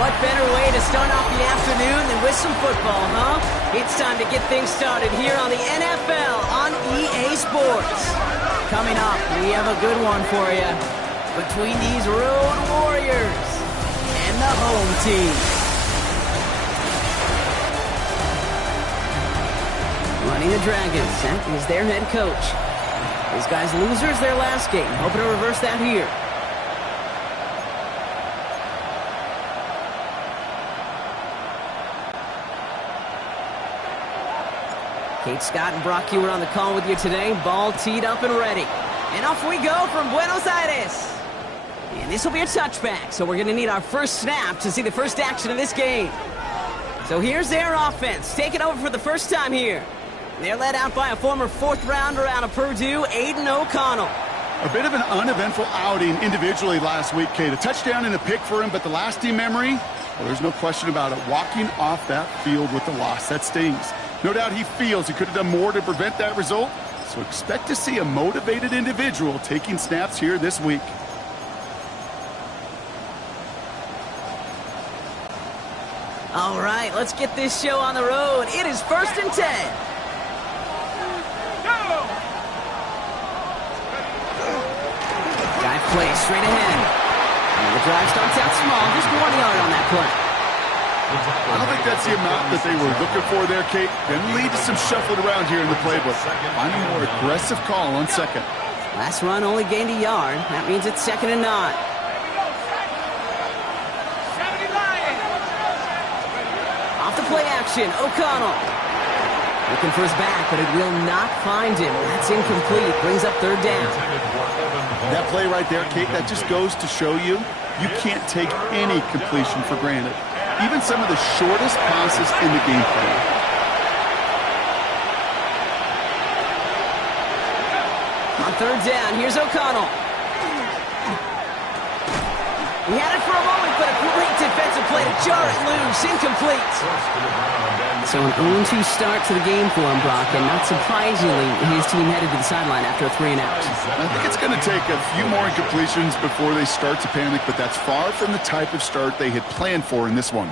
What better way to start off the afternoon than with some football, huh? It's time to get things started here on the NFL on EA Sports. Coming up, we have a good one for you. Between these road warriors and the home team. Running the Dragons, that is their head coach. These guys losers their last game, hoping to reverse that here. Kate Scott and Brock Hewitt on the call with you today. Ball teed up and ready. And off we go from Buenos Aires. And this will be a touchback, so we're going to need our first snap to see the first action of this game. So here's their offense, taking over for the first time here. They're led out by a former fourth-rounder out of Purdue, Aiden O'Connell. A bit of an uneventful outing individually last week, Kate. A touchdown and a pick for him, but the lasting memory, well, there's no question about it. Walking off that field with the loss, that stings. No doubt he feels he could have done more to prevent that result, so expect to see a motivated individual taking snaps here this week. All right, let's get this show on the road. It is 1st and 10. Drive play straight ahead. And the drive starts out small, just 1 yard on that play. I don't think that's the amount that they were looking for there, Kate. Going to lead to some shuffling around here in the playbook. Finding a more aggressive call on second. Last run only gained a yard. That means it's 2nd and 9. Off the play action, O'Connell. Looking for his back, but it will not find him. That's incomplete. Brings up 3rd down. That play right there, Kate, that just goes to show you can't take any completion for granted. Even some of the shortest passes in the game plan. On 3rd down, here's O'Connell. He had it for a moment, but a great defensive play to jar it loose. Incomplete. So an 0-2 start to the game for him, Brock, and not surprisingly, his team headed to the sideline after a 3-and-out. I think it's going to take a few more incompletions before they start to panic, but that's far from the type of start they had planned for in this one.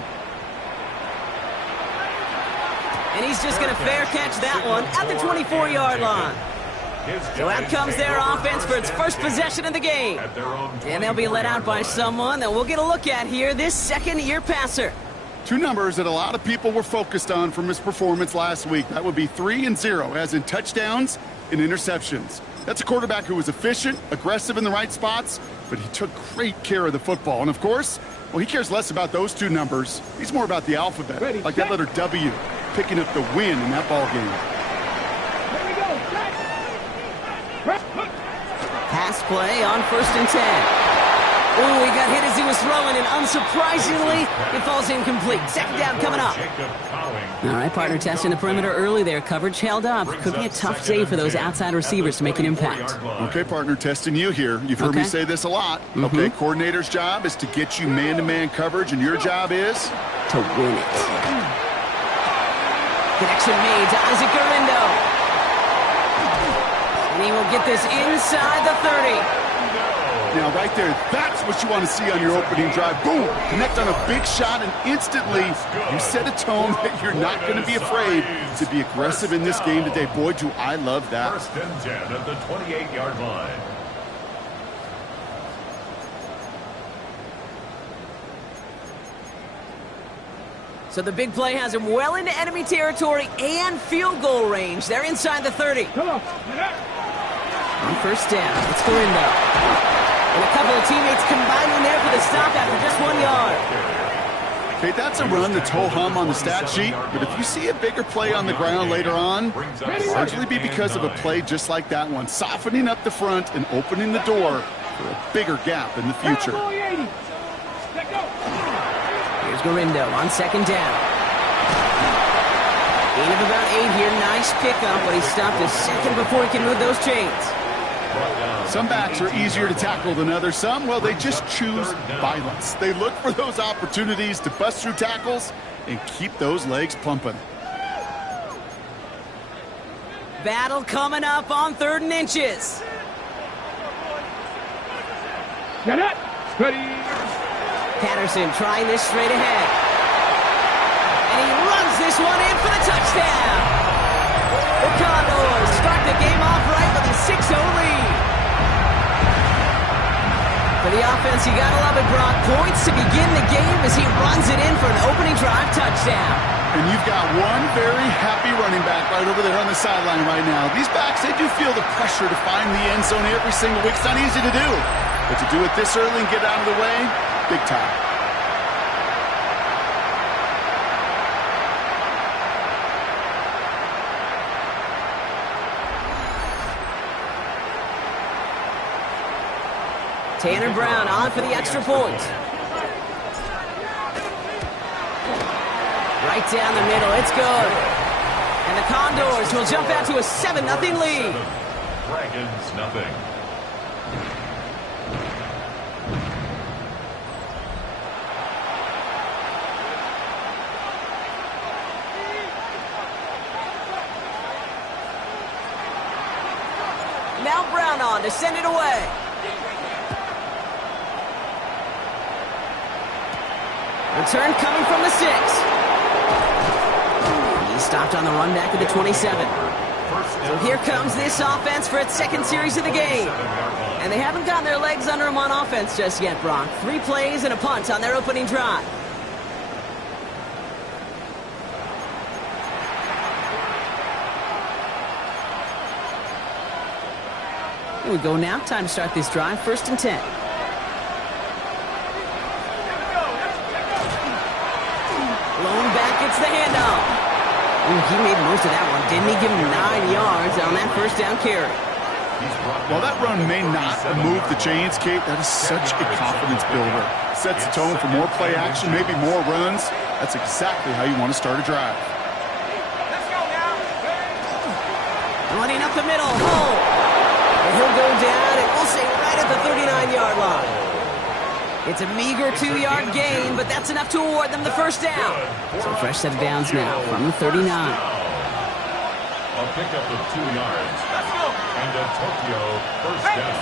And he's just going to fair catch that one at the 24-yard line. So out comes their offense for its first possession of the game. And they'll be let out by someone that we'll get a look at here, this second-year passer. Two numbers that a lot of people were focused on from his performance last week. That would be 3 and 0, as in touchdowns and interceptions. That's a quarterback who was efficient, aggressive in the right spots, but he took great care of the football. And of course, well, he cares less about those two numbers. He's more about the alphabet, like that letter W, picking up the win in that ball game. Pass play on 1st and 10. Oh, he got hit as he was throwing, and unsurprisingly, it falls incomplete. 2nd down coming up. All right, partner, testing the perimeter early there. Coverage held up. Could be a tough day for those outside receivers to make an impact. Okay, partner, testing you here. You've heard me say this a lot. Okay, coordinator's job is to get you man-to-man coverage, and your job is? To win it. Connection made to Isaac Garindo. And he will get this inside the 30. Now, right there, that's what you want to see on your opening drive. Boom! Connect on a big shot, and instantly you set a tone that you're not going to be afraid to be aggressive in this game today. Boy, do I love that. 1st and 10 at the 28-yard line. So the big play has him well into enemy territory and field goal range. They're inside the 30. On 1st down, it's Garindo. And a couple of teammates combining there for the stop after just 1 yard. Okay, that's a run that's ho-hum on the stat sheet, but if you see a bigger play on the ground later on, it'll largely be because of a play just like that one, softening up the front and opening the door for a bigger gap in the future. Here's Garindo on 2nd down. Gain of about 8 here. Nice pickup, but he stopped a second before he can move those chains. Some backs are easier to tackle than others. Some, well, they just choose violence. They look for those opportunities to bust through tackles and keep those legs pumping. Battle coming up on 3rd and inches. Get it. Ready. Patterson trying this straight ahead. And he runs this one in for the touchdown. The Condors start the game off right with a 6-0 lead. For the offense, you gotta love it, Brock. Points to begin the game as he runs it in for an opening drive touchdown. And you've got one very happy running back right over there on the sideline right now. These backs, they do feel the pressure to find the end zone every single week. It's not easy to do. But to do it this early and get out of the way, big time. Tanner Brown on for the extra point. Right down the middle, it's good. And the Condors will jump out to a 7-0 lead. Dragons nothing. Now Brown on to send it away. Return coming from the 6. He stopped on the run back at the 27. So here comes this offense for its second series of the game. And they haven't gotten their legs under them on offense just yet, Brock. 3 plays and a punt on their opening drive. Here we go now. Time to start this drive. 1st and 10. Blown back, it's the handoff. Ooh, he made most of that one, didn't he? Give him 9 yards on that first down carry. While that run may not move the chains, Kate, that is such a confidence builder. Sets the tone for more play action, maybe more runs. That's exactly how you want to start a drive. Running up the middle, hole. And he'll go down, and we'll say right at the 39-yard line. It's a meager 2-yard gain, but that's enough to award them the first down. So fresh set of downs now from the 39. A pickup of 2 yards. And a Tokyo first down.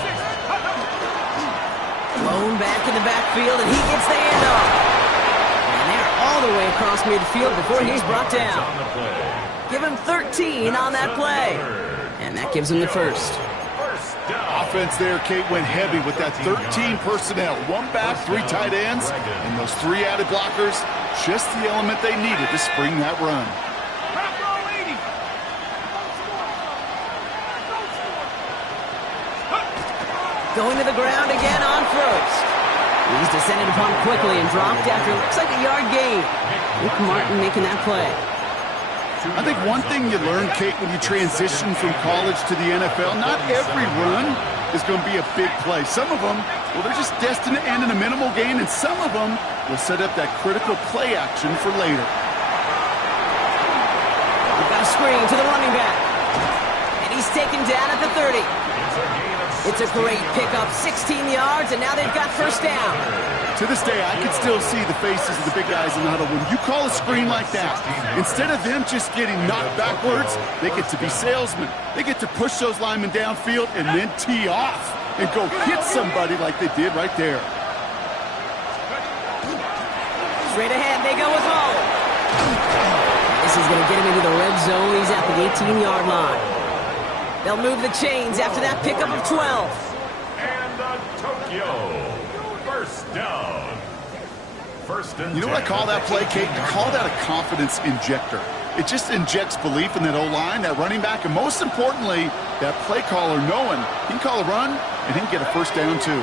Blown back in the backfield, and he gets the handoff. And they're all the way across midfield before he's brought down. Give him 13 on that play. And that gives him the first. Offense there, Kate, went heavy with that 13 personnel. 1 back, 3 tight ends, and those 3 added blockers. Just the element they needed to spring that run. Going to the ground again on first. He's descended upon quickly and dropped after looks like a yard gain. Nick Martin making that play. I think one thing you learn, Kate, when you transition from college to the NFL, not every run is going to be a big play. Some of them, well, they're just destined to end in a minimal gain, and some of them will set up that critical play action for later. We've got a screen to the running back. And he's taken down at the 30. It's a great pickup, 16 yards, and now they've got first down. To this day, I can still see the faces of the big guys in the huddle. When you call a screen like that, instead of them just getting knocked backwards, they get to be salesmen. They get to push those linemen downfield and then tee off and go hit somebody like they did right there. Straight ahead, they go with home. This is going to get him into the red zone. He's at the 18-yard line. They'll move the chains after that pickup of 12. And the Tokyo first down. First and You know what I call that play, Kate? I call that a confidence injector. It just injects belief in that O-line, that running back, and most importantly, that play caller knowing he can call a run and he can get a first down too.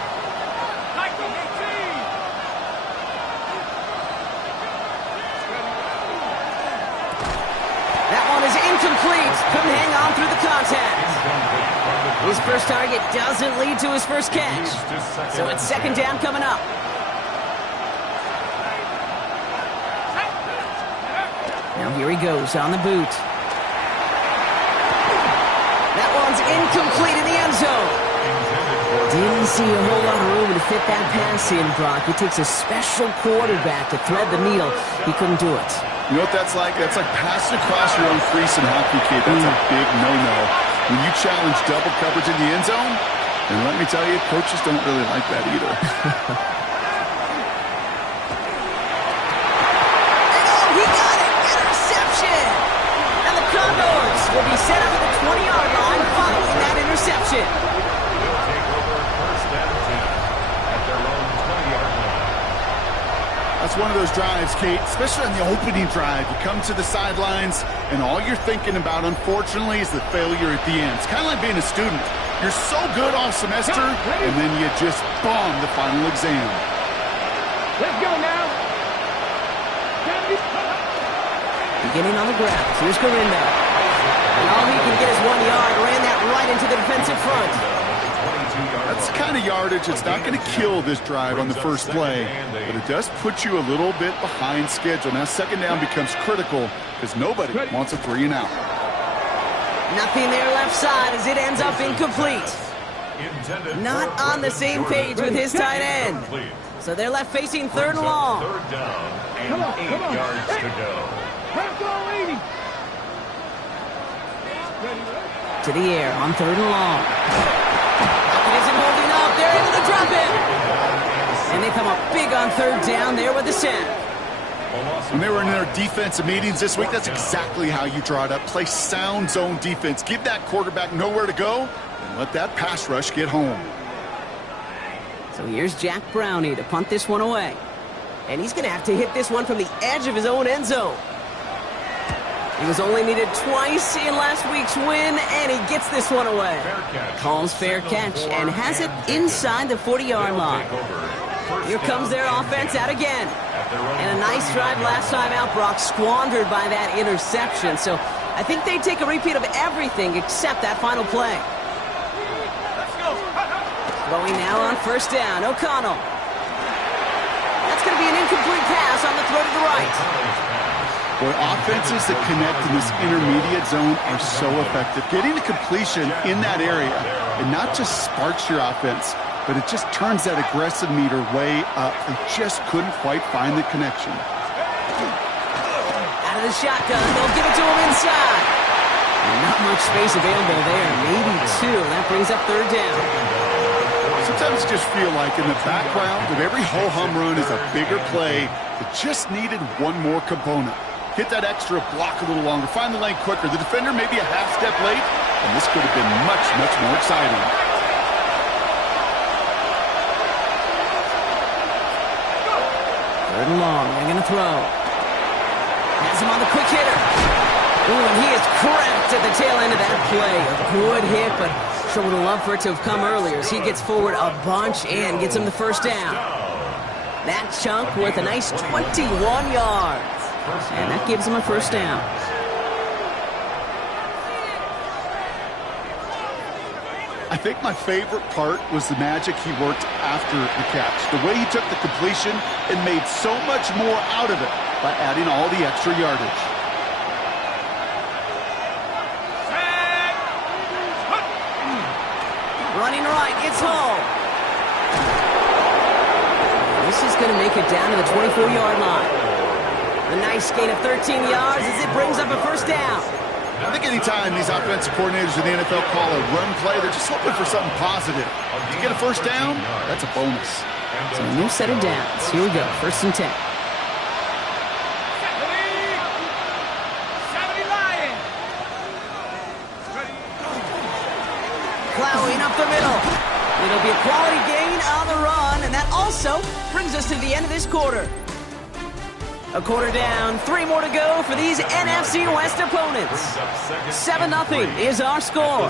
That one is incomplete. Couldn't hang on through the contact. His first target doesn't lead to his first catch. So it's second down coming up. Now here he goes on the boot. That one's incomplete in the end zone. Didn't see a whole lot of room to fit that pass in, Brock. It takes a special quarterback to thread the needle. He couldn't do it. You know what that's like? That's like passing across your own crease in hockey, Kate. That's a big no-no. When you challenge double coverage in the end zone, and let me tell you, coaches don't really like that either. interception. They'll take over first and 10 at their own 20-yard line. That's one of those drives, Kate, especially on the opening drive. You come to the sidelines, and all you're thinking about, unfortunately, is the failure at the end. It's kind of like being a student. You're so good all semester, and then you just bomb the final exam. Let's go now. Beginning on the ground. Here's Garindo. And all he can get is 1 yard. Ran that right into the defensive front. That's the kind of yardage that's not going to kill this drive on the first play, but it does put you a little bit behind schedule. Now second down becomes critical because nobody wants a 3 and out. Nothing there left side as it ends up incomplete. Not on the same page with his tight end. So they're left facing third and long. Third down and 8 yards to go. To the air on third and long. It isn't holding up. They're able to drop it. And they come up big on third down there with the sack. When they were in their defensive meetings this week, that's exactly how you draw it up. Play sound zone defense. Give that quarterback nowhere to go and let that pass rush get home. So here's Jack Brownie to punt this one away. And he's going to have to hit this one from the edge of his own end zone. He was only needed twice in last week's win, and he gets this one away. Calls fair catch and has it inside the 40-yard line. Here comes their offense out again. And a nice drive last time out, Brock, squandered by that interception. So I think they take a repeat of everything except that final play. Throwing now on first down, O'Connell. That's going to be an incomplete pass on the throw to the right. Boy, offenses that connect in this intermediate zone are so effective. Getting a completion in that area, it not just sparks your offense, but it just turns that aggressive meter way up. They just couldn't quite find the connection. Out of the shotgun, they'll give it to him inside. And not much space available there, maybe two. That brings up third down. Sometimes just feel like in the background of every ho-hum run is a bigger play that just needed one more component. Hit that extra block a little longer, find the lane quicker. The defender may be a half step late, and this could have been much, much more exciting. Third and long, they're going to throw. Has him on the quick hitter. Ooh, and he is cracked at the tail end of that play. A good hit, but sure would have loved for it to have come earlier as he gets forward a bunch and gets him the first down. That chunk worth a nice 21 yards. And that gives him a first down. I think my favorite part was the magic he worked after the catch. The way he took the completion and made so much more out of it by adding all the extra yardage. Running right, it's home. This is going to make it down to the 24-yard line. A nice gain of 13 yards as it brings up a first down. I think anytime these offensive coordinators in the NFL call a run play, they're just hoping for something positive. To get a first down, that's a bonus. So a new set of downs. Here we go, first and 10. Plowing up the middle. It'll be a quality gain on the run, and that also brings us to the end of this quarter. A quarter down, 3 more to go for these NFC West opponents. 7-0 is our score.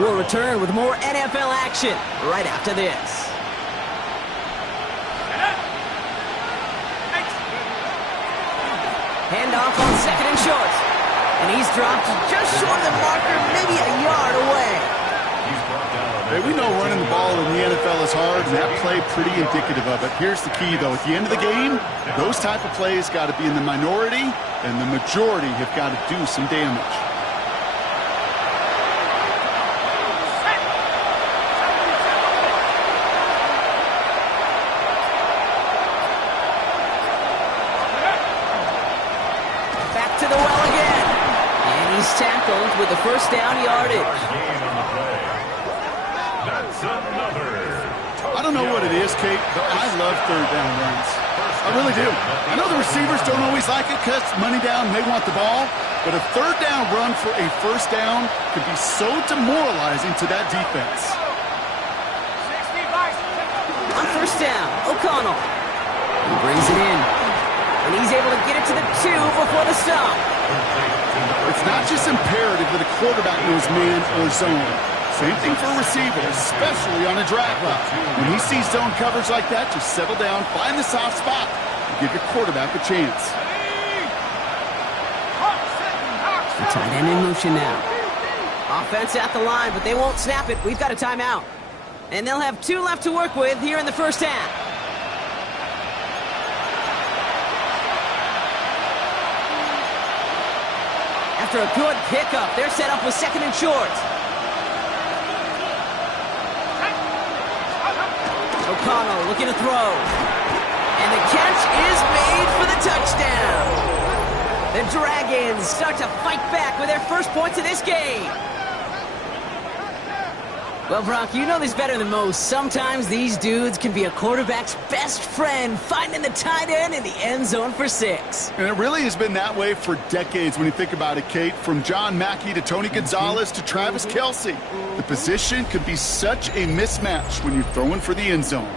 We'll return with more NFL action right after this. Handoff on second and short. And he's dropped just short of the marker, maybe a yard away. Hey, we know running the ball in the NFL is hard, and that play pretty indicative of it. Here's the key, though. At the end of the game, those type of plays got to be in the minority, and the majority have got to do some damage. Back to the well again. And he's tackled with the first down yardage. I don't know what it is, Kate, but I love third down runs. I really do. I know the receivers don't always like it because money down, they want the ball. but a third down run for a first down could be so demoralizing to that defense. On first down, O'Connell. He brings it in. And he's able to get it to the 2 before the stop. It's not just imperative that a quarterback knows man or zone. Same thing for a receiver, especially on a drag route. When he sees zone coverage like that, just settle down, find the soft spot, and give your quarterback a chance. The tight end in motion now. Offense at the line, but they won't snap it. We've got a timeout. And they'll have 2 left to work with here in the first half. After a good pickup, they're set up with 2nd and short. O'Connell looking to throw. And the catch is made for the touchdown. The Dragons start to fight back with their first points of this game. Well, Brock, you know this better than most. Sometimes these dudes can be a quarterback's best friend, finding the tight end in the end zone for 6. And it really has been that way for decades when you think about it, Kate. From John Mackey to Tony Gonzalez to Travis Kelce. The position could be such a mismatch when you're throwing for the end zone.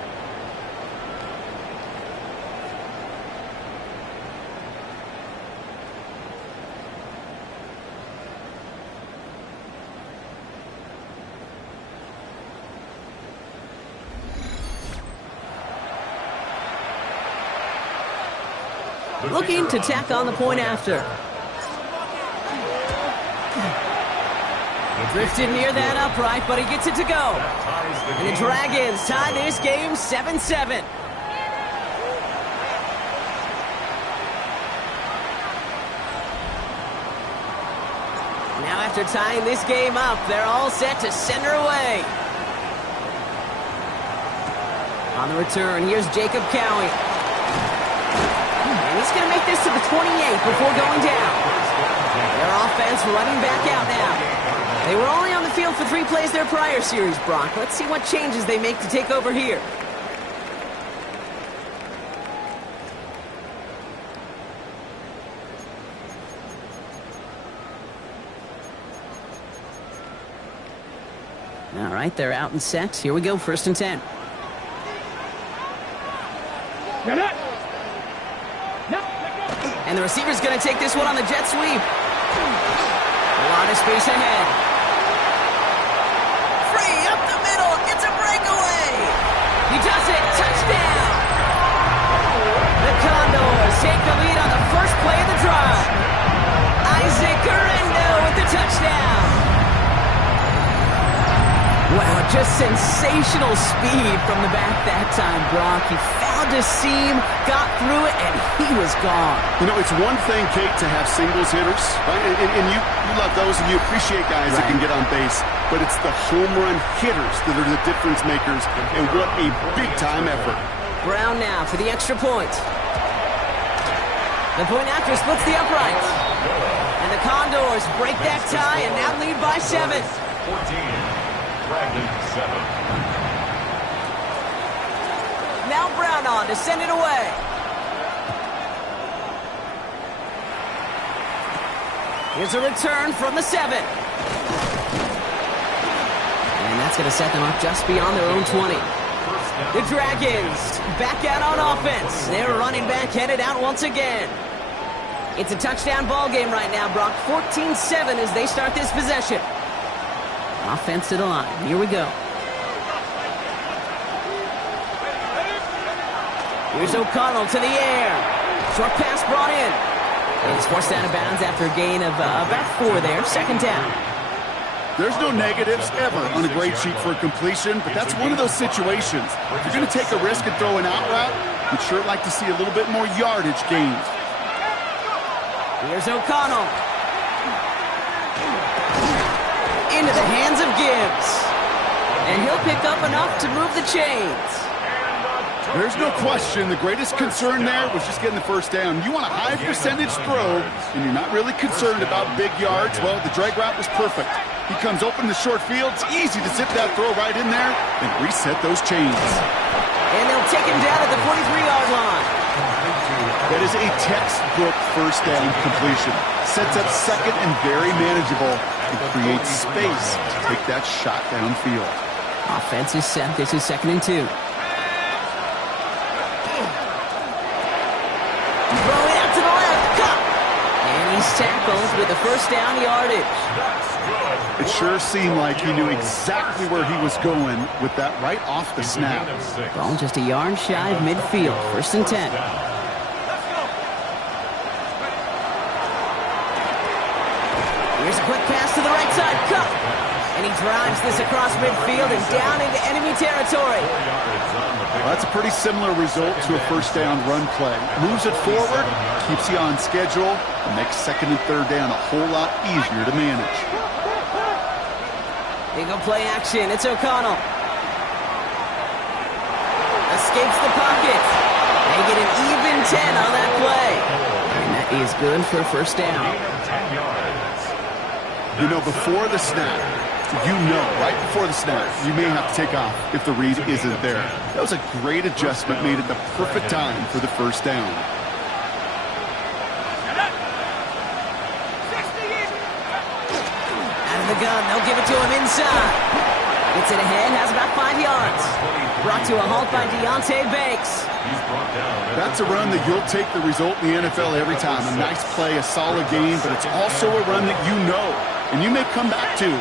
Looking to tack on the point after. Drifted near that upright, but he gets it to go. And the Dragons tie this game 7-7. Now after tying this game up, they're all set to send her away. On the return, here's Jacob Cowie. And he's going to make this to the 28 before going down. Their offense running back out now. They were only on the field for 3 plays their prior series, Brock. Let's see what changes they make to take over here. All right, they're out and set. Here we go, 1st and 10. And the receiver's going to take this one on the jet sweep. A lot of space ahead. Free up the middle. It's a breakaway. He does it. Touchdown. The Condors take the lead on the first play of the drive. Isaac Guerrero with the touchdown. Wow, just sensational speed from the back that time, Brock. He found a seam, got through it, and he was gone. You know, it's one thing, Kate, to have singles hitters, right? And you love those, and you appreciate guys that can get on base. But it's the home run hitters that are the difference makers, and what a big-time effort. Brown now for the extra point. The point after splits the upright. And the Condors break that tie and now lead by 7. 14. Dragons 7. Now Brown on to send it away. Here's a return from the 7. And that's going to set them up just beyond their own 20. The Dragons back out on offense. They're running back headed out once again. It's a touchdown ball game right now, Brock. 14-7 as they start this possession. Offense to the line. Here we go. Here's O'Connell to the air. Short pass brought in. And he's forced out of bounds after a gain of about 4 there. 2nd down. There's no negatives ever on a grade sheet for a completion, but that's one of those situations. If you're going to take a risk and throw an out route, you'd sure like to see a little bit more yardage gained. Here's O'Connell. Into the hands of Gibbs. And he'll pick up enough to move the chains. There's no question the greatest concern there was just getting the first down. You want a high percentage throw, and you're not really concerned about big yards. Well, the drag route was perfect. He comes open the short field. It's easy to zip that throw right in there and reset those chains. And they'll take him down at the 43-yard line. That is a textbook first down completion. Sets up second and very manageable and creates space to take that shot downfield. Offense is set. This is 2nd and 2. Throwing out to the left. Cut. And he's tackled with the first down yardage. It sure seemed like he knew exactly where he was going with that right off the snap. Ball just a yard shy of midfield. 1st and 10. Here's a quick pass to the right side. Cut. And he drives this across midfield and down into enemy territory. Well, that's a pretty similar result to a first down run play. Moves it forward, keeps you on schedule, and makes 2nd and 3rd down a whole lot easier to manage. They go play action. It's O'Connell. Escapes the pocket. They get an even 10 on that play. And that is good for a first down. You know, before the snap, right before the snap, you may have to take off if the read isn't there. That was a great adjustment made at the perfect time for the first down. Out of the gun, they'll give it to him inside. Gets it ahead, has about 5 yards. Brought to a halt by Deontay Banks. That's a run that you'll take the result in the NFL every time. A nice play, a solid game, but it's also a run that you know, and you may come back to.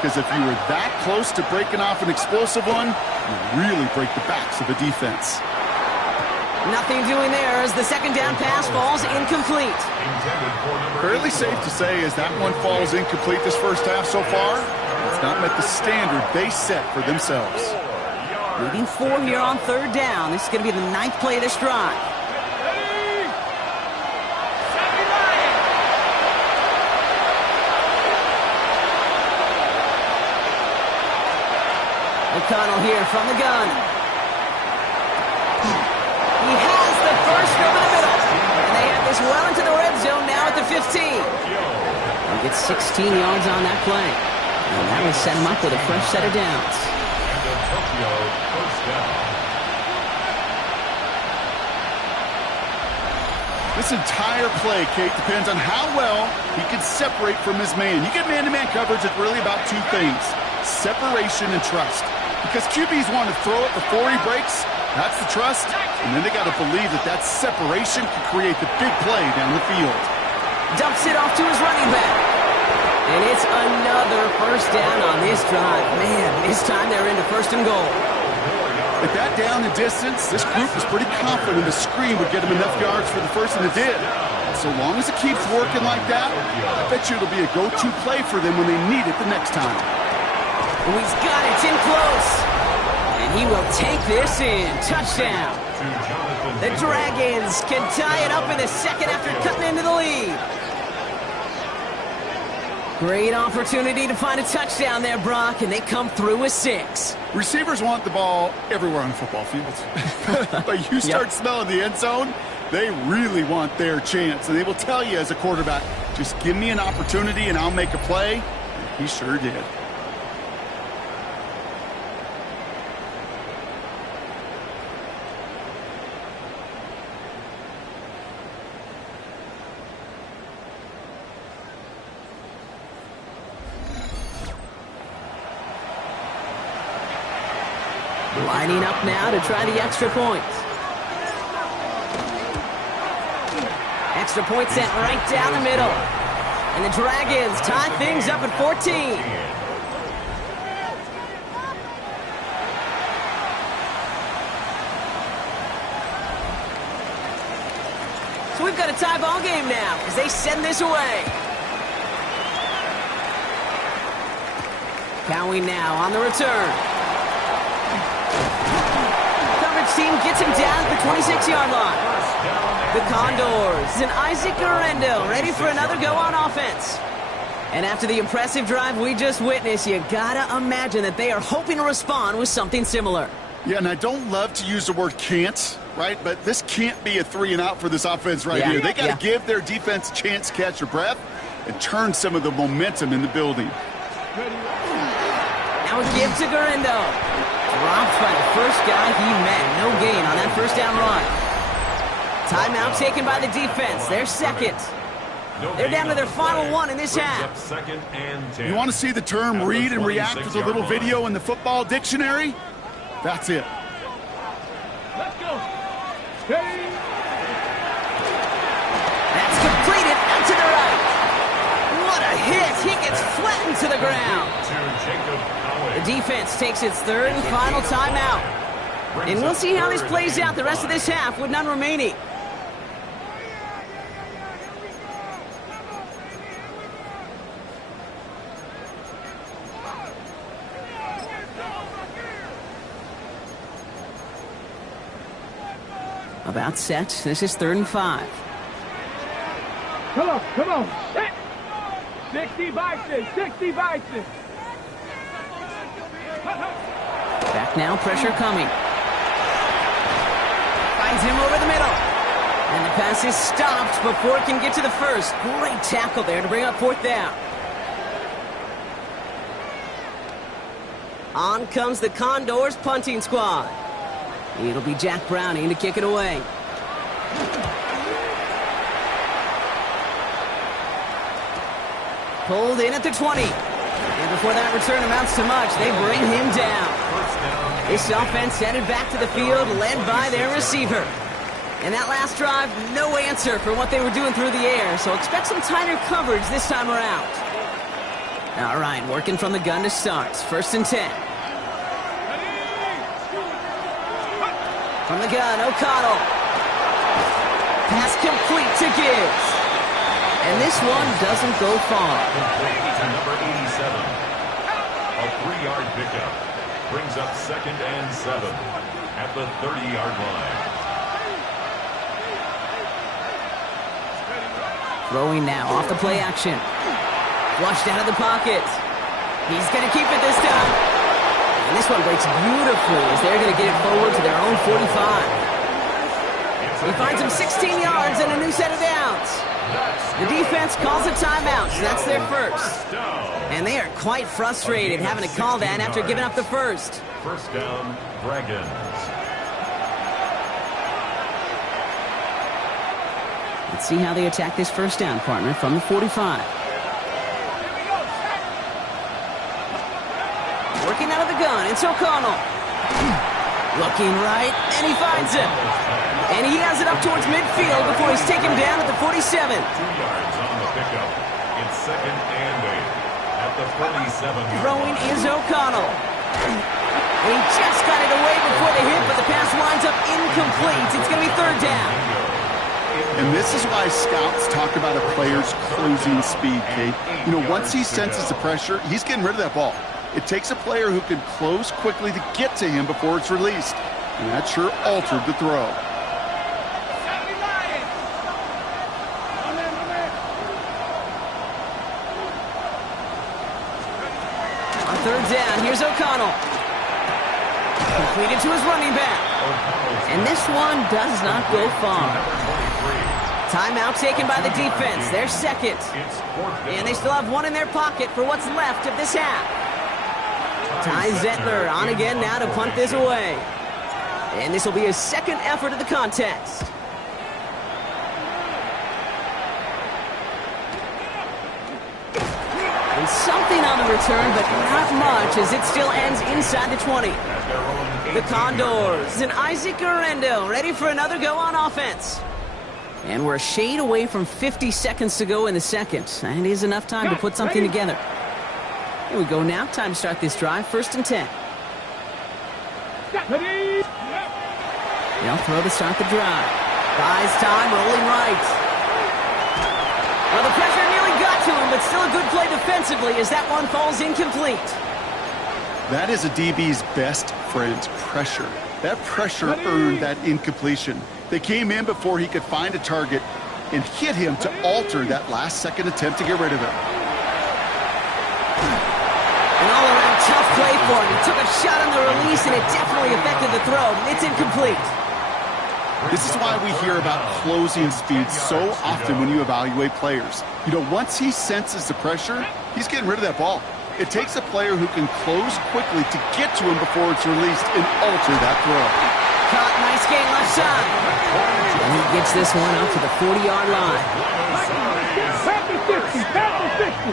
Because if you were that close to breaking off an explosive one, you really break the backs of the defense. Nothing doing there as the 2nd down pass falls incomplete. Fairly safe to say as that one falls incomplete this first half so far, it's not met the standard they set for themselves. Leading 4 here on 3rd down. This is going to be the 9th play of this drive. O'Connell here from the gun. He has the first over the middle. And they have this well into the red zone now at the 15. He gets 16 yards on that play. And that would set him up with a fresh set of downs. This entire play, Kate, depends on how well he can separate from his man. You get man-to-man coverage, it's really about 2 things. Separation and trust. Because QBs want to throw it before he breaks. That's the trust. And then they got to believe that that separation can create the big play down the field. Dumps it off to his running back. And it's another first down on this drive. Man, this time they're into 1st and goal. At that down and distance, this group was pretty confident the screen would get them enough yards for the first, and it did. So long as it keeps working like that, I bet you it'll be a go-to play for them when they need it the next time. Oh, he's got it. It's in close. And he will take this in. Touchdown. The Dragons can tie it up in the 2nd after cutting into the lead. Great opportunity to find a touchdown there, Brock, and they come through with 6. Receivers want the ball everywhere on the football field. But you start smelling the end zone, they really want their chance. And they will tell you as a quarterback, just give me an opportunity and I'll make a play. And he sure did. Lining up now to try the extra point. Extra point sent right down the middle. And the Dragons tie things up at 14. So we've got a tie ball game now as they send this away. Cowie now on the return. Team gets him down at the 26-yard line. The Condors and Isaac Guerrero ready for another go on offense. And after the impressive drive we just witnessed, you gotta imagine that they are hoping to respond with something similar. Yeah, and I don't love to use the word can't, right? But this can't be a 3 and out for this offense here. They got to give their defense a chance to catch their breath and turn some of the momentum in the building. Now a give to Guerrero. Dropped by the first guy he met. No gain on that first down run. Timeout taken by the defense. They're second. They're down to their final one in this half. Second and 10. You want to see the term read and react with a little video in the football dictionary? That's it. Let's go. Steady. That's completed out to the right. What a hit. He gets flattened to the ground. The defense takes its third and final timeout. And we'll see how this plays out the rest of this half with none remaining. About set. This is 3rd and 5. Come on, come on. Set. 60 Bison, 60 Bison. Back now, pressure coming. Finds him over the middle. And the pass is stopped before it can get to the first. Great tackle there to bring up 4th down. On comes the Condors punting squad. It'll be Jack Browning to kick it away. Pulled in at the 20. And before that return amounts to much, they bring him down. This offense headed back to the field, led by their receiver. And that last drive, no answer for what they were doing through the air, so expect some tighter coverage this time around. All right, working from the gun to start. 1st and 10. From the gun, O'Connell. Pass complete to Gibbs. And this one doesn't go far. Complete to number 87. A 3-yard pickup. Brings up 2nd and 7 at the 30-yard line. Throwing now off the play action. Flushed out of the pocket. He's going to keep it this time. And this one breaks beautifully as they're going to get it forward to their own 45. He finds him 16 yards and a new set of downs. The defense calls a timeout, so that's their first. And they are quite frustrated having to call that after giving up the first. First down, Dragons. Let's see how they attack this first down, partner, from the 45. Working out of the gun, it's O'Connell. Looking right, and he finds him. And he has it up towards midfield before he's taken down at the 47. 2 yards on the pickup. It's 2nd and 8 at the 47. Throwing is O'Connell. And he just got it away before the hit, but the pass winds up incomplete. It's going to be 3rd down. And this is why scouts talk about a player's closing speed, Kate. You know, once he senses the pressure, he's getting rid of that ball. It takes a player who can close quickly to get to him before it's released. And that sure altered the throw. On 3rd down, here's O'Connell. Completed to his running back. And this one does not go far. Timeout taken by the defense. They're second. And they still have one in their pocket for what's left of this half. Ty Zettler on again now to punt this away. And this will be his 2nd effort of the contest. And something on the return, but not much as it still ends inside the 20. The Condors and Isaac Guerrero ready for another go on offense. And we're a shade away from 50 seconds to go in the second. And it is enough time to put something together. Here we go now. Time to start this drive. 1st and 10. They'll throw to start the drive. Buys time, rolling right. Well, the pressure nearly got to him, but still a good play defensively as that one falls incomplete. That is a DB's best friend, pressure. That pressure earned that incompletion. They came in before he could find a target and hit him to alter that last-second attempt to get rid of him. An all-around tough play for him. He took a shot on the release, and it definitely affected the throw. It's incomplete. This is why we hear about closing speed so often when you evaluate players. You know, once he senses the pressure, he's getting rid of that ball. It takes a player who can close quickly to get to him before it's released and alter that throw. Caught, nice game left side. And he gets this one up to the 40-yard line. Back to 60, back to 60.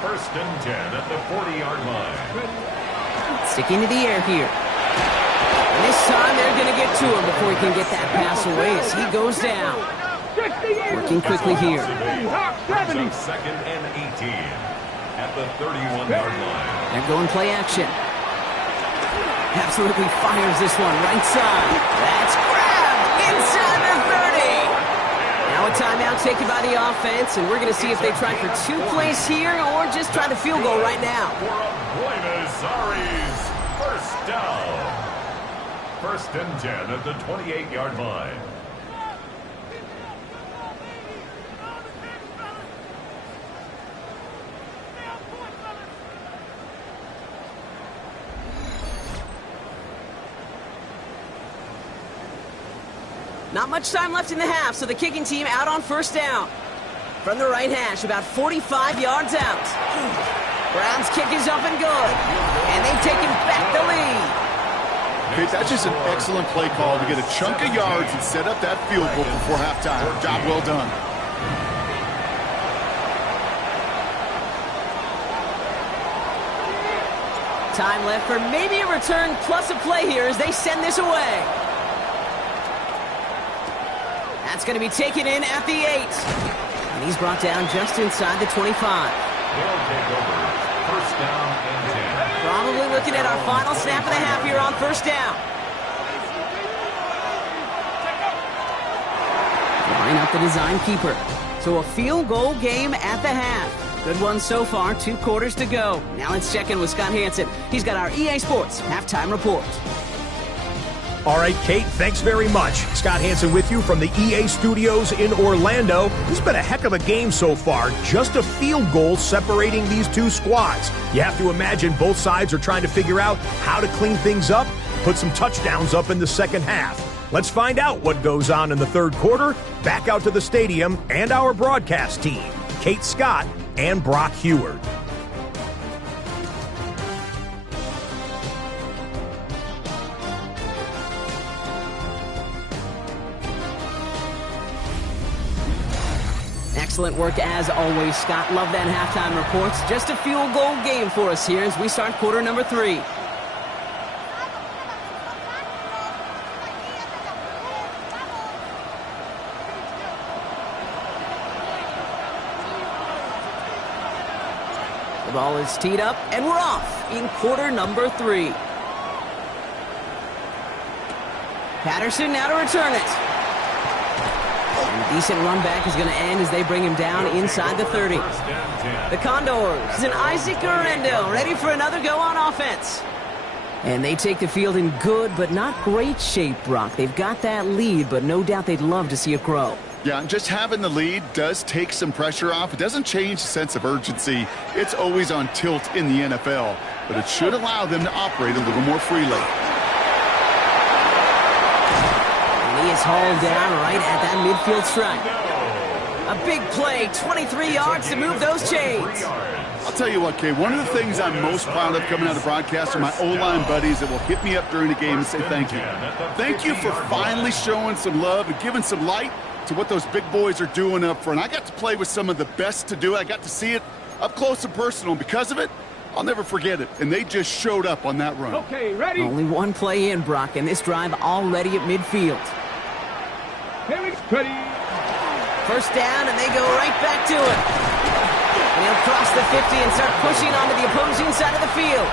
First and 10 at the 40-yard line. Sticking to the air here. And this time they're going to get to him before he can get that pass away as he goes down. Working quickly here. Brings up second and 18 at the 31-yard line. They're going play action. Absolutely fires this one right side. That's grabbed inside the 30. Now a timeout taken by the offense, and we're going to see if they try for 2 plays here or just try the field goal right now. For Buenos Aires, first down. First and 10 at the 28-yard line. Not much time left in the half, so the kicking team out on first down. From the right hash, about 45 yards out. Brown's kick is up and good, and they've taken back the lead. Okay, that's just an excellent play call to get a chunk of yards and set up that field goal before halftime. Job well done. Time left for maybe a return plus a play here as they send this away. That's going to be taken in at the 8. And he's brought down just inside the 25. They'll take over first down and 10. Probably looking at our final snap of the half here on first down. Line up the design keeper. So a field goal game at the half. Good one so far, 2 quarters to go. Now let's check in with Scott Hansen. He's got our EA Sports halftime report. All right, Kate, thanks very much. Scott Hansen with you from the EA Studios in Orlando. This has been a heck of a game so far. Just a field goal separating these 2 squads. You have to imagine both sides are trying to figure out how to clean things up, put some touchdowns up in the second half. Let's find out what goes on in the third quarter. Back out to the stadium and our broadcast team, Kate Scott and Brock Heward. Excellent work as always, Scott. Love that halftime reports. Just a field goal game for us here as we start quarter number 3. The ball is teed up, and we're off in quarter number 3. Patterson now to return it. And decent run back is going to end as they bring him down inside the 30. The Condors and Isaac Arendo ready for another go on offense. And they take the field in good but not great shape, Brock. They've got that lead, but no doubt they'd love to see it grow. Yeah, just having the lead does take some pressure off. It doesn't change the sense of urgency. It's always on tilt in the NFL, but it should allow them to operate a little more freely. And he is hauled down right at that midfield stripe. A big play, 23 yards to move those chains. I'll tell you what, Kay, one of the things I'm most proud of coming out of broadcast are my O-line buddies that will hit me up during the game and say thank you. Thank you for finally showing some love and giving some light to what those big boys are doing up front. I got to play with some of the best to do it. I got to see it up close and personal. And because of it, I'll never forget it. And they just showed up on that run. Okay, ready? Only one play in, Brock, and this drive already at midfield. Ready. First down, and they go right back to it. And he'll cross the 50 and start pushing onto the opposing side of the field.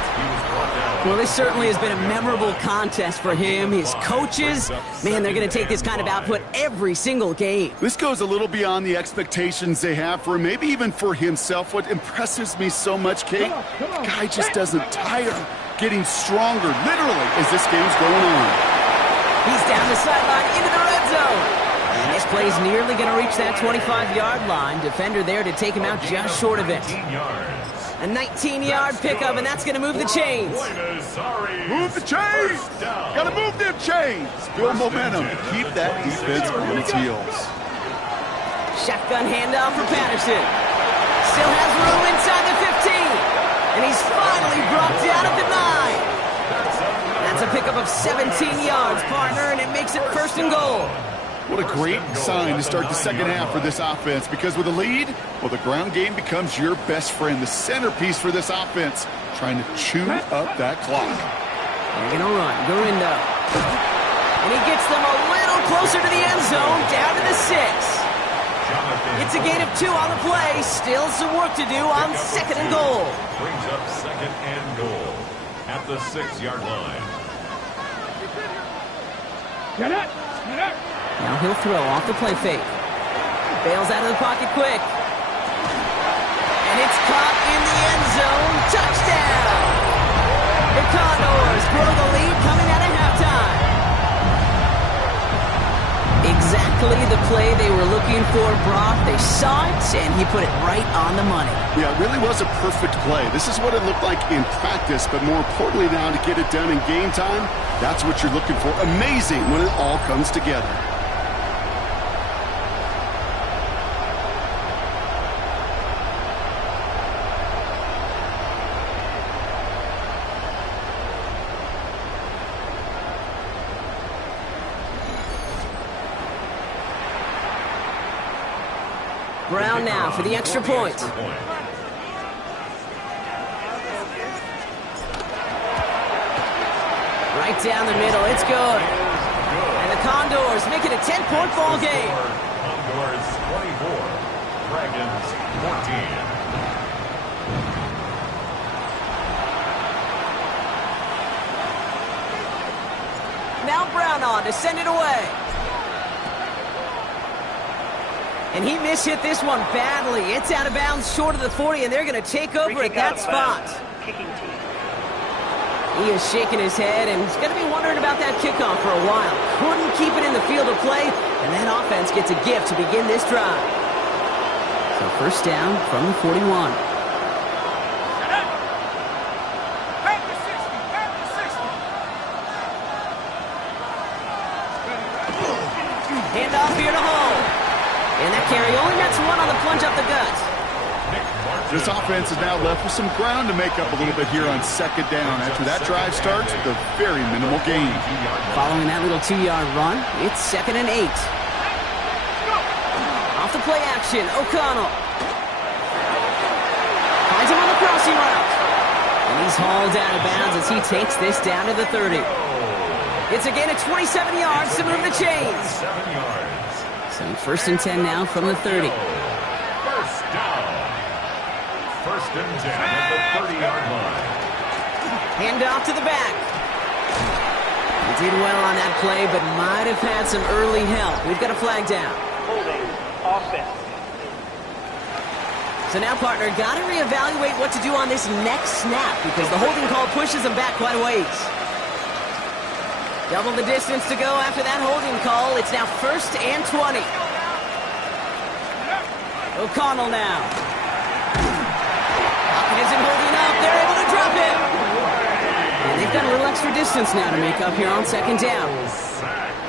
Well, this certainly has been a memorable contest for him. His coaches, man, they're going to take this kind of output every single game. This goes a little beyond the expectations they have for him, maybe even for himself. What impresses me so much, Kate, the guy just doesn't tire, getting stronger, literally, as this game's going on. He's down the sideline into the red zone. And this play's nearly going to reach that 25-yard line. Defender there to take him out just short of it. A 19-yard pickup, and that's going to move the chains. Move the chains! Got to move them chains! Build momentum to keep that defense on its heels. Shotgun handoff for Patterson. Still has room inside the 15. And he's finally brought down at the 9. That's a pickup of 17 yards, partner, and it makes it first and goal. What a great sign to start the second half for this offense, because with a lead, well, the ground game becomes your best friend, the centerpiece for this offense, trying to chew up that clock. They're going to run. Gorindo. And he gets them a little closer to the end zone, down to the 6. It's a gain of 2 on the play. Still some work to do on second and goal. Brings up second and goal at the 6-yard line. Get it! Get it! Now he'll throw off the play fake. Bails out of the pocket quick. And it's caught in the end zone. Touchdown! The Condors grow the lead coming out of halftime. Exactly the play they were looking for, Brock. They saw it, and he put it right on the money. Yeah, it really was a perfect play. This is what it looked like in practice, but more importantly now to get it done in game time, that's what you're looking for. Amazing when it all comes together. Brown now for the extra point. Right down the middle. It's good. And the Condors make it a 10-point ball game. Condors 24, Dragons 14. Now Brown on to send it away. And he mishit this one badly. It's out of bounds short of the 40, and they're going to take over at that spot. He is shaking his head, and he's going to be wondering about that kickoff for a while. Couldn't keep it in the field of play, and that offense gets a gift to begin this drive. So first down from the 41. Hand off here to Hall. And that carry only gets 1 on the plunge up the gut. This offense is now left with some ground to make up a little bit here on second down. After that drive starts with a very minimal gain. Following that little 2-yard run, it's 2nd and 8. Off the play action, O'Connell. Finds him on the crossing route. And he's hauled out of bounds as he takes this down to the 30. It's a gain of 27 yards to move the chains. 7 yards. So first and 10 now from the 30. First down. First and 10 at the 30-yard line. Hand off to the back. He did well on that play, but might have had some early help. We've got a flag down. Holding offense. So now, partner, got to reevaluate what to do on this next snap because the holding call pushes them back quite a ways. Double the distance to go after that holding call. It's now first and 20. O'Connell now. Pocket isn't holding up. They're able to drop him. And they've got a little extra distance now to make up here on second down.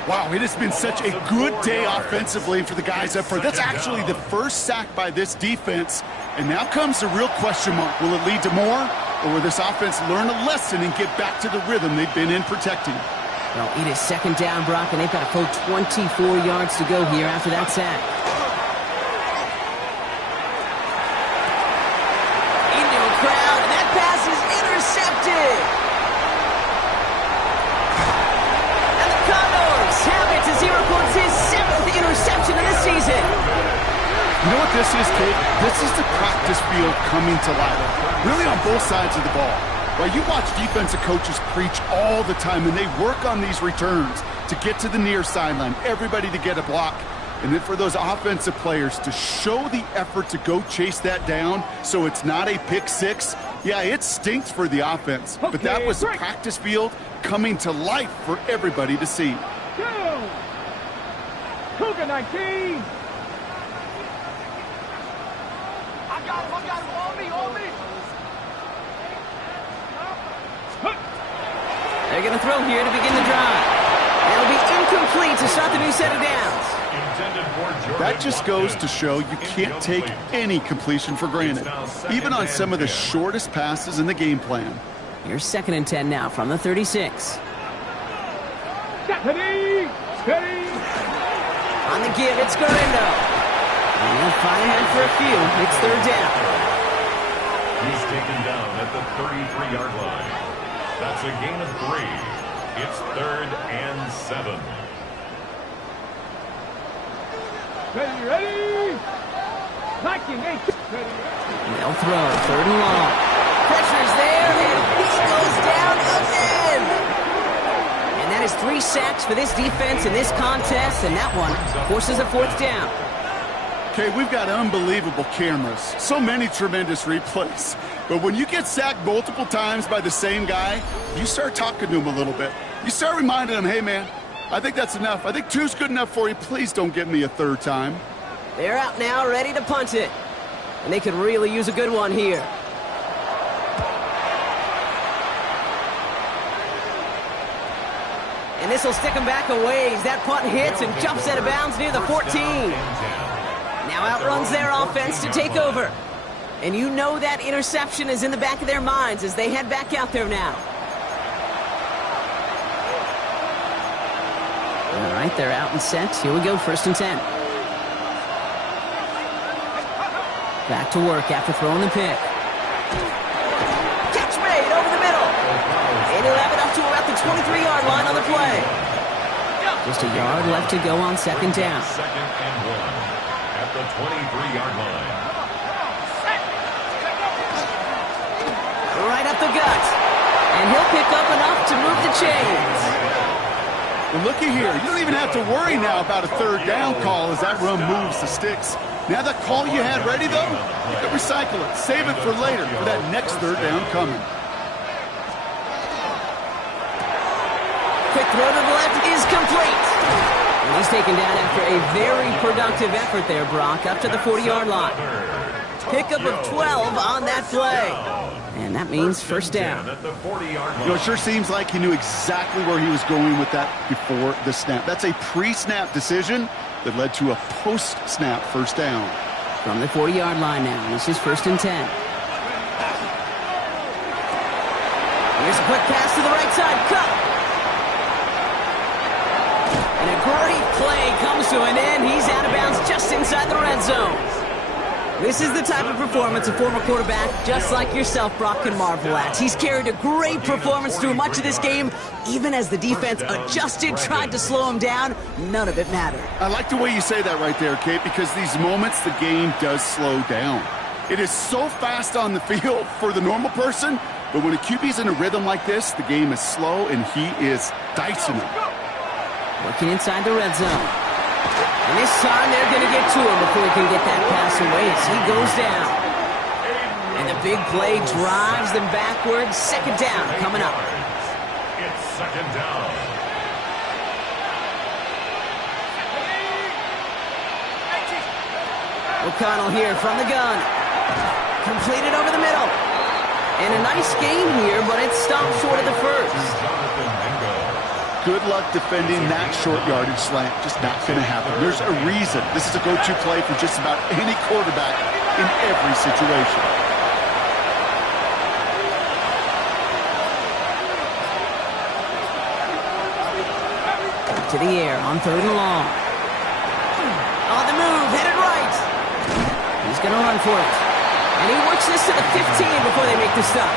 Wow, it has been such a good day offensively for the guys up front. That's actually the first sack by this defense. And now comes the real question mark. Will it lead to more? Or will this offense learn a lesson and get back to the rhythm they've been in protecting? Well, it is second down, Brock, and they've got a full 24 yards to go here after that sack. Into a crowd, and that pass is intercepted. And the Condors have it as he reports his 7th interception of the season. You know what this is, Kate? This is the practice field coming to life. Really on both sides of the ball. Well, you watch defensive coaches preach all the time, and they work on these returns to get to the near sideline, everybody to get a block. And then for those offensive players to show the effort to go chase that down so it's not a pick six, yeah, it stinks for the offense. But that was the practice field coming to life for everybody to see. Cougar 19. I got him, on me. They're going to throw here to begin the drive. It'll be incomplete to start the new set of downs. That just goes to show you can't take any completion for granted, even on some of the shortest passes in the game plan. Here's 2nd and 10 now from the 36. Steady. give. It's Gurindo. And they'll fight ahead for a few. It's third down. He's taken down at the 33-yard line. That's a gain of 3. It's 3rd and 7. Ready? Liking, ready. They'll throw. 3rd and long. Pressure's there, and he goes down again. And that is 3 sacks for this defense in this contest, and that one forces a 4th down. Okay, we've got unbelievable cameras. So many tremendous replays. But when you get sacked multiple times by the same guy, you start talking to him a little bit. You start reminding him, hey, man, I think that's enough. I think 2's good enough for you. Please don't get me a 3rd time. They're out now, ready to punt it. And they could really use a good one here. And this will stick him back a ways. That punt hits and jumps out of bounds near the 14. Now outruns their offense to take over. And you know that interception is in the back of their minds as they head back out there now. All right, they're out and set. Here we go, 1st and 10. Back to work after throwing the pick. Catch made over the middle. And he'll have it up to about the 23-yard line on the play. Just a yard left to go on 2nd down. 2nd and 1 at the 23-yard line. Right up the gut. And he'll pick up enough to move the chains. Well, looky here. You don't even have to worry now about a 3rd down call as that run moves the sticks. Now that call you had ready, though, you can recycle it. Save it for later for that next 3rd down coming. Quick throw to the left is complete. And he's taken down after a very productive effort there, Brock, up to the 40-yard line. Pickup of 12 on that play. And that means 1st down. You know, it sure seems like he knew exactly where he was going with that before the snap. That's a pre-snap decision that led to a post-snap 1st down. From the 40-yard line now, and this is 1st and 10. Here's a quick pass to the right side. Cut. And a great play comes to an end. He's out of bounds just inside the red zone. This is the type of performance a former quarterback, just like yourself, Brock, can marvel at. He's carried a great performance through much of this game, even as the defense adjusted, tried to slow him down. None of it mattered. I like the way you say that right there, Kate, because these moments the game does slow down. It is so fast on the field for the normal person, but when a QB's in a rhythm like this, the game is slow and he is dicing it. Working inside the red zone. And this time they're going to get to him before he can get that pass away as he goes down. And the big play drives them backwards. 2nd down coming up. It's 2nd down. O'Connell here from the gun. Completed over the middle. And a nice gain here, but it stopped short of the 1st. Good luck defending that short yardage slant. Just not going to happen. There's a reason. This is a go-to play for just about any quarterback in every situation. To the air on 3rd and long. On the move, headed right. He's going to run for it. And he works this to the 15 before they make the stop.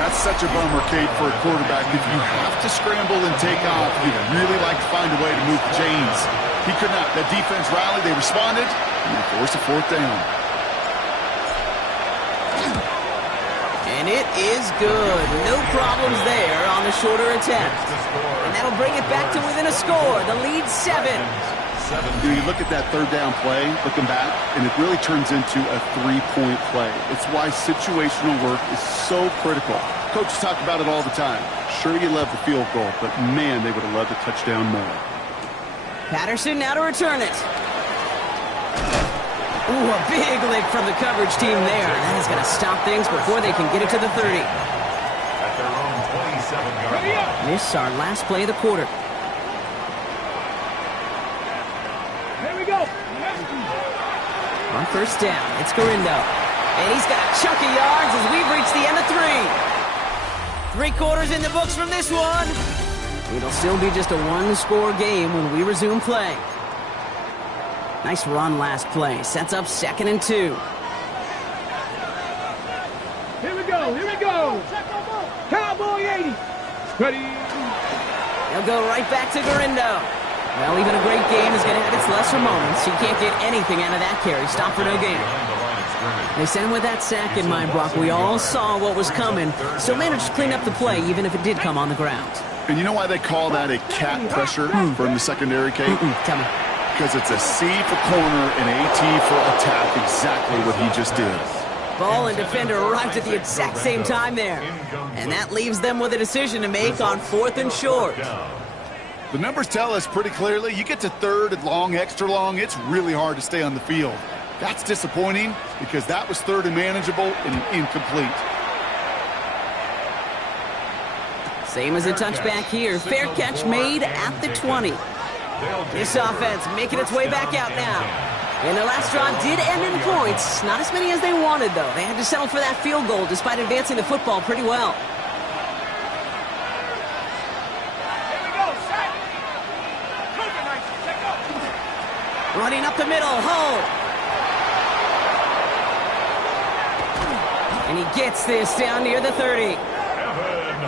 That's such a bummer, Kate, for a quarterback. If you have to scramble and take off, you'd really like to find a way to move the chains. He could not. That defense rallied, they responded, and they forced a 4th down. And it is good. No problems there on the shorter attempt. And that'll bring it back to within a score. The lead's 7. You look at that 3rd down play, looking back, and it really turns into a 3-point play. It's why situational work is so critical. Coaches talk about it all the time. Sure, you love the field goal, but man, they would have loved a touchdown more. Patterson now to return it. Ooh, a big lick from the coverage team there. That is going to stop things before they can get it to the 30. At their own 27-yard line. This is our last play of the quarter. On 1st down, it's Gurindo. And he's got a chunk of yards as we've reached the end of 3. 3 quarters in the books from this one. It'll still be just a 1-score game when we resume play. Nice run last play. Sets up 2nd and 2. Here we go, here we go. Cowboy 80. Ready. He'll go right back to Garindo. Well, even a great game is going to have its lesser moments. You can't get anything out of that carry. Stop for no gain. They sent him with that sack in mind, Brock. We all saw what was coming, so managed to clean up the play, even if it did come on the ground. And you know why they call that a cat pressure from the secondary, Kate? Tell me. Because it's a C for corner and a T for attack, exactly what he just did. Ball and defender arrived at the exact same time there. And that leaves them with a decision to make on 4th and short. The numbers tell us pretty clearly, you get to 3rd and long, extra long, it's really hard to stay on the field. That's disappointing because that was 3rd and manageable and incomplete. Same as a touchback here. Fair catch made at the 20. This offense making its way back out now. And their last drive did end in points. Not as many as they wanted, though. They had to settle for that field goal despite advancing the football pretty well. Running up the middle, Hull. And he gets this down near the 30.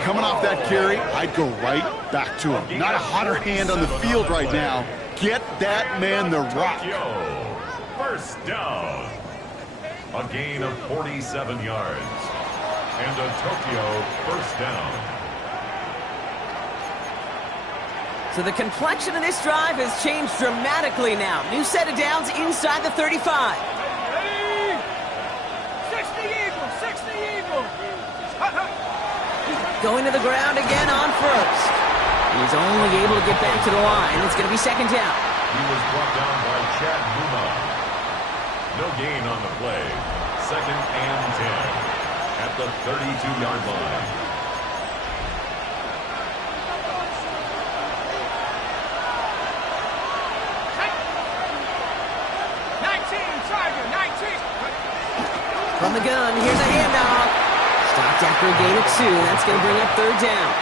Coming off that carry, I'd go right back to him. Not a hotter hand on the field right now. Get that man the rock. First down. A gain of 47 yards. And a Tokyo first down. So the complexion of this drive has changed dramatically now. New set of downs inside the 35. 60 Eagles, 60 Eagles. Going to the ground again on first. He's only able to get back to the line. It's going to be 2nd down. He was brought down by Chad Buma. No gain on the play. 2nd and 10 at the 32-yard line. From the gun, here's a handoff. Stopped after a gain of 2. That's going to bring up 3rd down.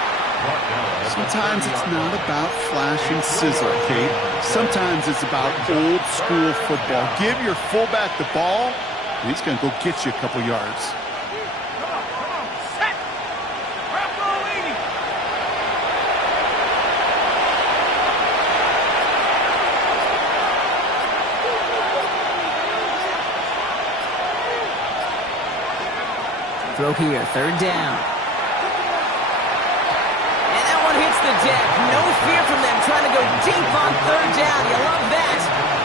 Sometimes it's not about flash and sizzle, Kate. Sometimes it's about old school football. Give your fullback the ball, and he's going to go get you a couple yards. Throw here, 3rd down. And that one hits the deck. No fear from them trying to go deep on 3rd down. You love that.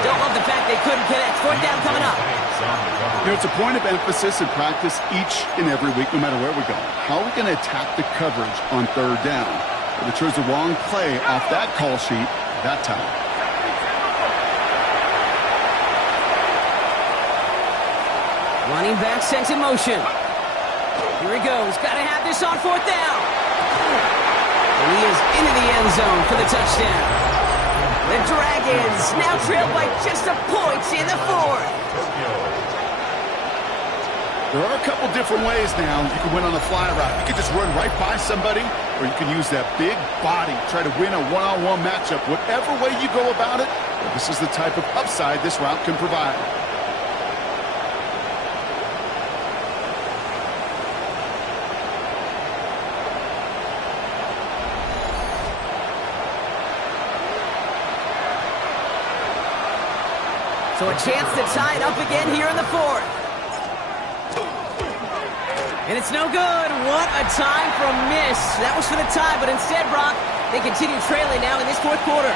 Don't love the fact they couldn't connect. 4th down coming up. You know, it's a point of emphasis in practice each and every week, no matter where we go. How are we going to attack the coverage on 3rd down? But they chose the wrong play off that call sheet that time. Running back sent in motion. Here he goes. Got to have this on 4th down. And he is into the end zone for the touchdown. The Dragons now trail by just a point in the 4th. There are a couple different ways now you can win on a fly route. You can just run right by somebody, or you can use that big body, try to win a one-on-one matchup. Whatever way you go about it, well, this is the type of upside this route can provide. So a chance to tie it up again here in the 4th. And it's no good. What a time for a miss. That was for the tie, but instead, Brock, they continue trailing now in this 4th quarter.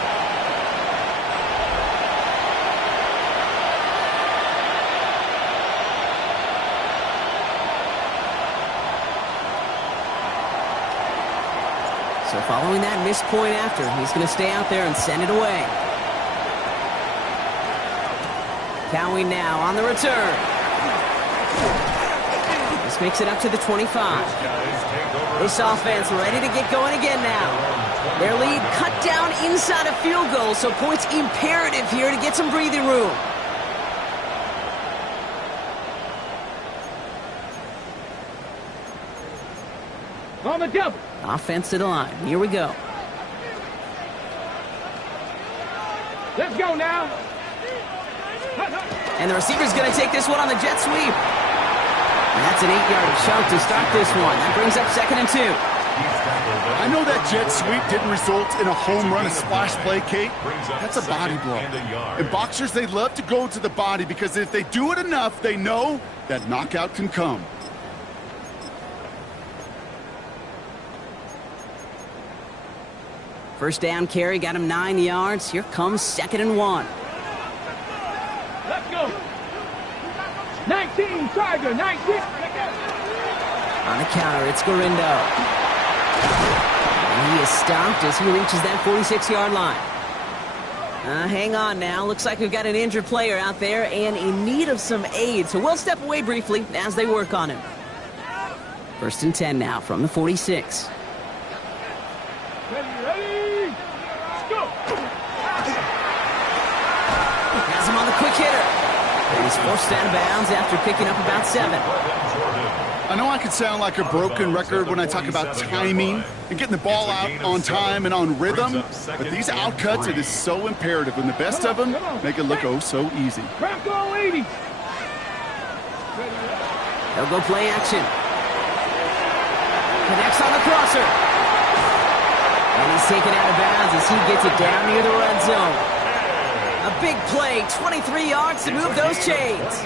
So following that missed point after, he's going to stay out there and send it away. Cowing now on the return. This makes it up to the 25. This offense ready to get going again now. Their lead cut down inside a field goal, so points imperative here to get some breathing room. On the double. Offense to the line. Here we go. Let's go now. And the receiver's going to take this one on the jet sweep. And that's an 8-yard chunk to start this one. That brings up 2nd and 2. I know that jet sweep didn't result in a home run, a splash play, Kate. That's a body blow. And boxers, they love to go to the body because if they do it enough, they know that knockout can come. First down carry got him 9 yards. Here comes 2nd and 1. Let's go. 19, Tiger, 19. On the counter, it's Gorindo. And he is stopped as he reaches that 46-yard line. Hang on now. Looks like we've got an injured player out there and in need of some aid. So we'll step away briefly as they work on him. 1st and 10 now from the 46. Ready. Let's go. Has him on the quick hitter. And he's forced out of bounds after picking up about 7. I know I can sound like a broken record when I talk about timing and getting the ball out on time and on rhythm, but these outcuts, it is so imperative, and the best of them make it look oh so easy. Bronco 80. They'll go play action. Connects on the crosser. And he's taken out of bounds as he gets it down near the red zone. A big play, 23 yards to move those chains.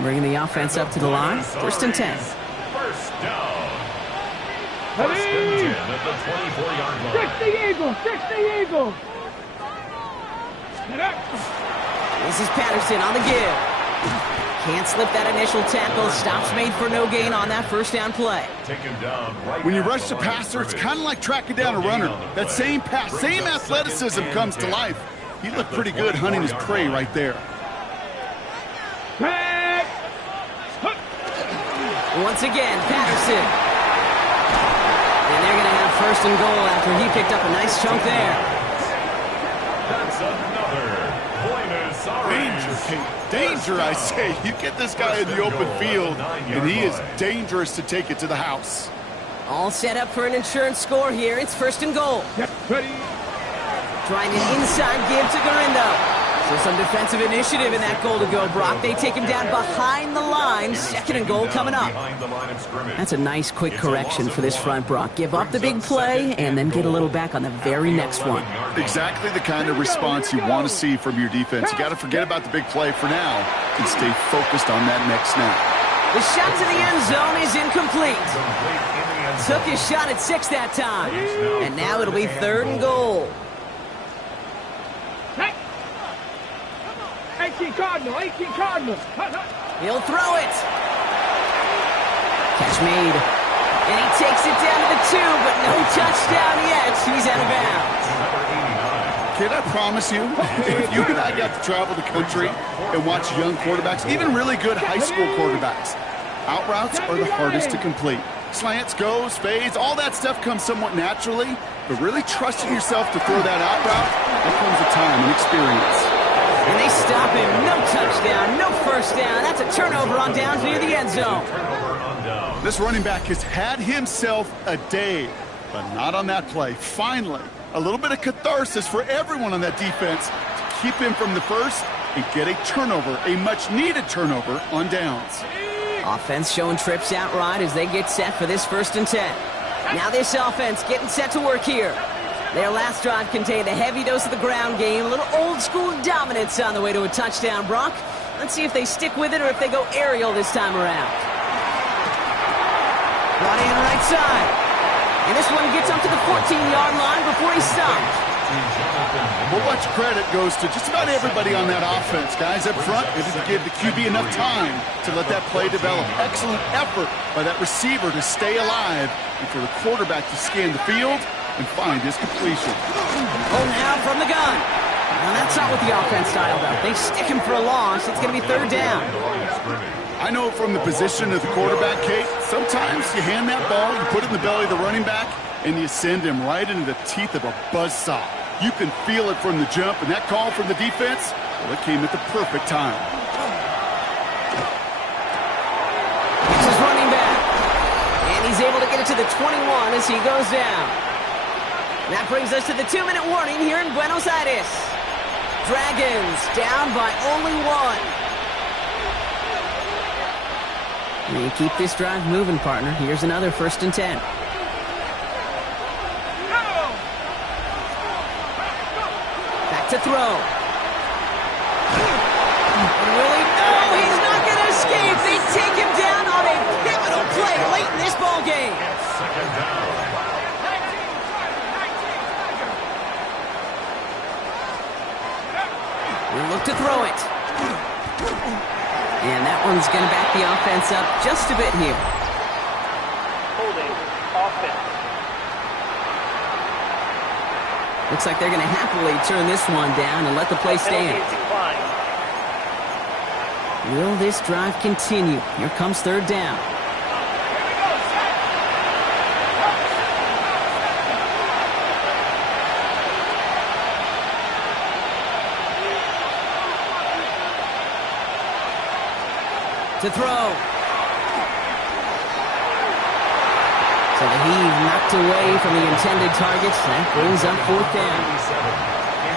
Bringing the offense up to the line. 1st and 10. First down. Ready. At the 24-yard line. 60 Eagles, 60 Eagles. This is Patterson on the give. Can't slip that initial tackle. Stops made for no gain on that first down play. Taken down right When you at rush the passer, it's kind of like tracking down a runner. That same pass, same athleticism comes to life. He looked pretty good hunting his prey right there. Once again, Patterson. And they're going to have 1st and goal after he picked up a nice chunk there. That's another Danger, Kate. Danger, I say. You get this guy in the open field, and he is dangerous to take it to the house. All set up for an insurance score here. It's 1st and goal. Ready. Trying an inside give to Gorindo. So some defensive initiative in that goal to go, Brock. They take him down behind the line. 2nd and goal coming up. That's a nice quick correction for this front, Brock. Give up the big play and then get a little back on the very next one. Exactly the kind of response you want to see from your defense. You got to forget about the big play for now and stay focused on that next snap. The shot to the end zone is incomplete. Took his shot at 6 that time. And now it'll be 3rd and goal. 18 Cardinal, 18 Cardinal. He'll throw it. Catch made. And he takes it down to the 2, but no touchdown yet. He's out of bounds. Kid, I promise you, if you and I got to travel the country and watch young quarterbacks, even really good high school quarterbacks, out routes are the hardest to complete. Slants, goes, fades, all that stuff comes somewhat naturally, but really trusting yourself to throw that out route, that comes with time and experience. And they stop him. No touchdown, no 1st down. That's a turnover on downs near the end zone. This running back has had himself a day, but not on that play. Finally, a little bit of catharsis for everyone on that defense to keep him from the first and get a turnover, a much-needed turnover on downs. Offense showing trips out right as they get set for this 1st and 10. Now this offense getting set to work here. Their last drive contained a heavy dose of the ground game, a little old-school dominance on the way to a touchdown, Brock. Let's see if they stick with it or if they go aerial this time around. Brought in right side. And this one gets up to the 14-yard line before he's stopped. Well, much credit goes to just about everybody on that offense. Guys up front, they didn't give the QB enough time to let that play develop. Excellent effort by that receiver to stay alive and for the quarterback to scan the field and find his completion. Oh, now from the gun. Well, that's not what the offense styled up. They stick him for a loss. It's going to be 3rd down. I know from the position of the quarterback, Kate, sometimes you hand that ball, you put it in the belly of the running back, and you send him right into the teeth of a buzzsaw. You can feel it from the jump, and that call from the defense, well, it came at the perfect time. This is running back. And he's able to get it to the 21 as he goes down. That brings us to the 2-minute warning here in Buenos Aires. Dragons down by only one. You keep this drive moving, partner. Here's another 1st and 10. Back to throw. And really, no, he's not going to escape. They take him down on a pivotal play late in this ball game. Second down. We'll look to throw it. And that one's going to back the offense up just a bit here. Holding offense. Looks like they're going to happily turn this one down and let the play stand. Penalty is declined. Will this drive continue? Here comes 3rd down. To throw. So the heave knocked away from the intended targets. That brings up 4th down.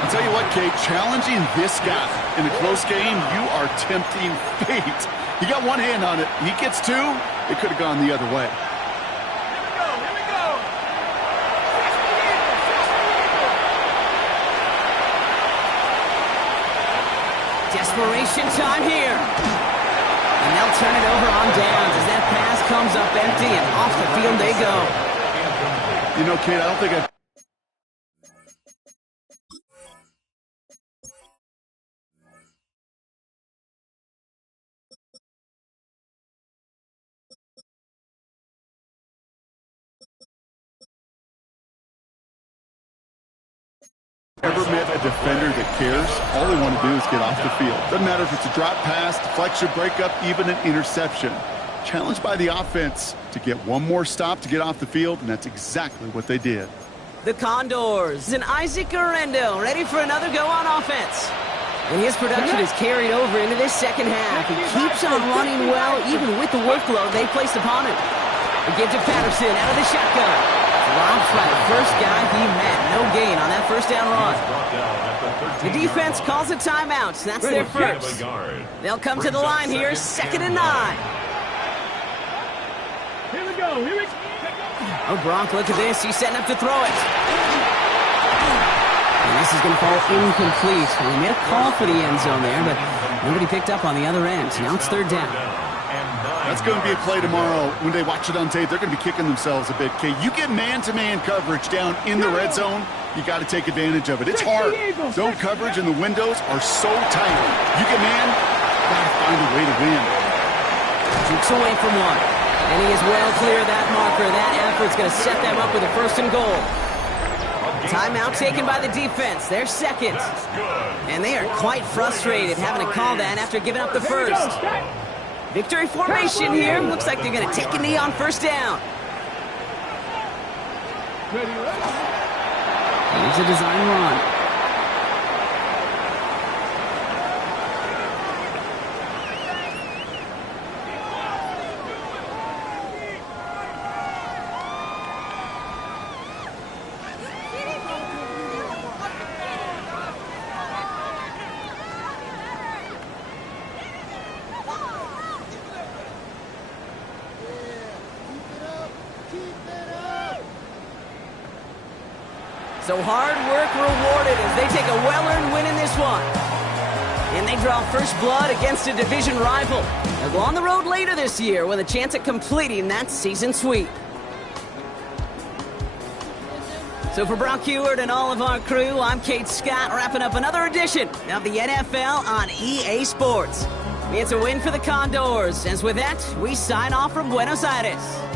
I'll tell you what, Kate, challenging this guy in a close game, you are tempting fate. He got one hand on it. He gets two. It could have gone the other way. Here we go. Desperation time here. And they'll turn it over on downs as that pass comes up empty and off the field they go. You know, Kate, I don't think I've ever met a defender that cares. All they want to do is get off the field. Doesn't matter if it's a drop pass, deflection, breakup, even an interception. Challenged by the offense to get one more stop to get off the field, and that's exactly what they did. The Condors and Isaac Yr2 ready for another go on offense. And his production is carried over into this second half. He keeps on running well, even with the workload they placed upon him. They give to Patterson out of the shotgun. Drops by the first guy he met. No gain on that 1st down run. The defense calls a timeout. That's their first. They'll come to the line here, 2nd and 9. Here we go. Oh, Gronk, look at this. He's setting up to throw it. And this is going to fall incomplete. They made a call for the end zone there, but nobody picked up on the other end. Now it's 3rd down. That's going to be a play tomorrow. When they watch it on tape, they're going to be kicking themselves a bit. Okay, you get man-to-man coverage down in the red zone, you got to take advantage of it. It's hard. Zone coverage and the windows are so tight. You get man, you got to find a way to win. Jukes away from one. And he is well clear of that marker. That effort's going to set them up with a 1st and goal. Timeout taken by the defense. They're 2nd. And they are quite frustrated having to call that after giving up the 1st. Victory formation here. Looks like they're going to take a knee on 1st down. Here's a design run. So hard work rewarded as they take a well-earned win in this one. And they draw first blood against a division rival. They'll go on the road later this year with a chance at completing that season sweep. So for Brock Heward and all of our crew, I'm Kate Scott, wrapping up another edition of the NFL on EA Sports. It's a win for the Condors, as with that, we sign off from Buenos Aires.